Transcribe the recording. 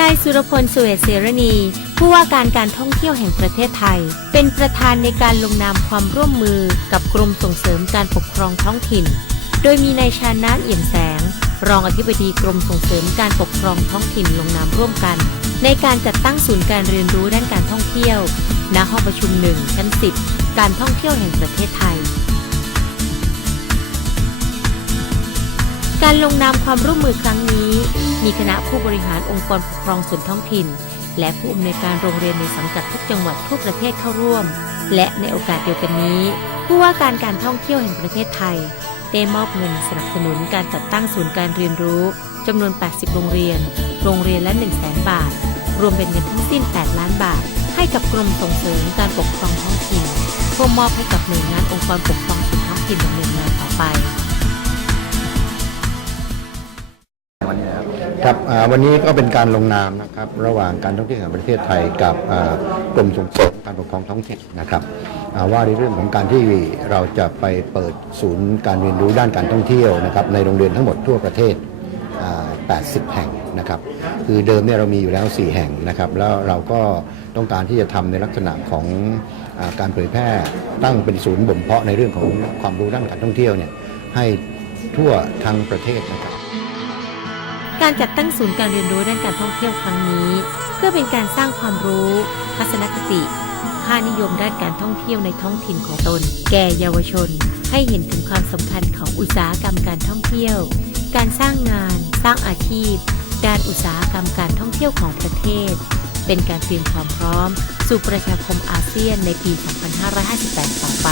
นายสุรพลสุเอเสรณี ผู้ว่าการการท่องเที่ยวแห่งประเทศไทย เป็นประธานในการลงนามความร่วมมือกับกรมส่งเสริมการปกครองท้องถิ่น โดยมีนายชานะเอี่ยมแสง รองอธิบดีกรมส่งเสริมการปกครองท้องถิ่นลงนามร่วมกัน ในการจัดตั้งศูนย์การเรียนรู้ด้านการท่องเที่ยว ณห้องประชุมหนึ่งชั้น 10 การท่องเที่ยวแห่งประเทศไทย การลงนามความร่วมมือครั้งนี้ มีคณะผู้บริหารองค์กรปกครองส่วนท้องถิ่น และผู้อำนวยการโรงเรียนในสังกัดทุกจังหวัดทั่วประเทศเข้าร่วม และในโอกาสเดียวกันนี้ ผู้ว่าการการท่องเที่ยวแห่งประเทศไทย ได้มอบเงินสนับสนุนการจัดตั้งศูนย์การเรียนรู้จำนวน 80 โรงเรียน โรงเรียนละ 1 0 0 0 0แบาท รวมเป็นเงินทั้งสิ้น 8 ล้านบาท ให้กับกรมส่งเสริมการปกครองท้องถิ่นเพื่อมอบให้กับหน่วยงานองค์กรปกครองส่วนท้องถิ่นดำเนินงานต่อไป ครับวันนี้ก็เป็นการลงนามนะครับ ระหว่างการท่องเที่ยวแห่งประเทศไทยกับกรมส่งเสริมการปกครองท้องถิ่นนะครับว่าในเรื่องของการที่เราจะไปเปิดศูนย์การเรียนรู้ด้านการท่องเที่ยวนะครับในโรงเรียนทั้งหมดทั่วประเทศ 80 แห่งนะครับ คือเดิมเนี่ยเรามีอยู่แล้ว 4 แห่งนะครับ แล้วเราก็ต้องการที่จะทำในลักษณะของอการเผยแพร่ตั้งเป็นศูนย์บ่มเพาะในเรื่องของความรู้ด้านการท่องเที่ยวเนี่ยให้ทั่วทั้งประเทศนะครับ การจัดตั้งศูนย์การเรียนรู้ด้านการท่องเที่ยวครั้งนี้ เพื่อเป็นการสร้างความรู้ ทัศนคติ ค่านิยมด้านการท่องเที่ยวในท้องถิ่นของตน แก่เยาวชน ให้เห็นถึงความสำคัญของอุตสาหกรรมการท่องเที่ยว การสร้างงาน สร้างอาชีพ ด้านอุตสาหกรรมการท่องเที่ยวของประเทศ เป็นการเตรียมความพร้อม สู่ประชาคมอาเซียนในปี 2558 ต่อไป